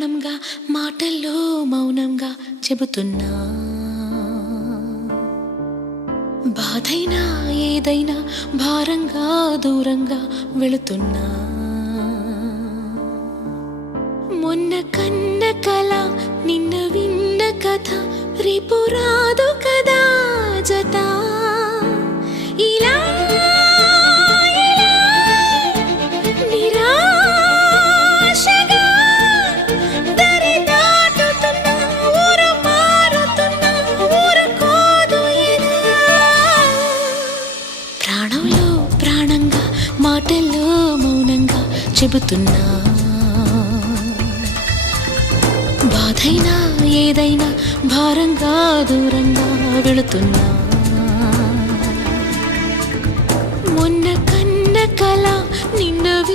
ప్రాణంగా మాటల్లో మౌనంగా చెబుతున్నా, బాధైనా ఏదైనా భారంగా దూరంగా వెళుతున్నా. మొన్న కన్న కల నిన్న విన్న కథ రేపు రాదు కదా జత. ఇలా నిరాశగా దరి దాటుతున్నా, ఊరు మారుతున్నా, ఊరుకోదు ఎదా. ప్రాణంలో ప్రాణంగా మాటల్లో మౌనంగా చెబుతున్నా, బాధైనా ఏదైనా భారంగా దూరంగా వెళుతున్నా. మొన్న కన్న కల నిన్న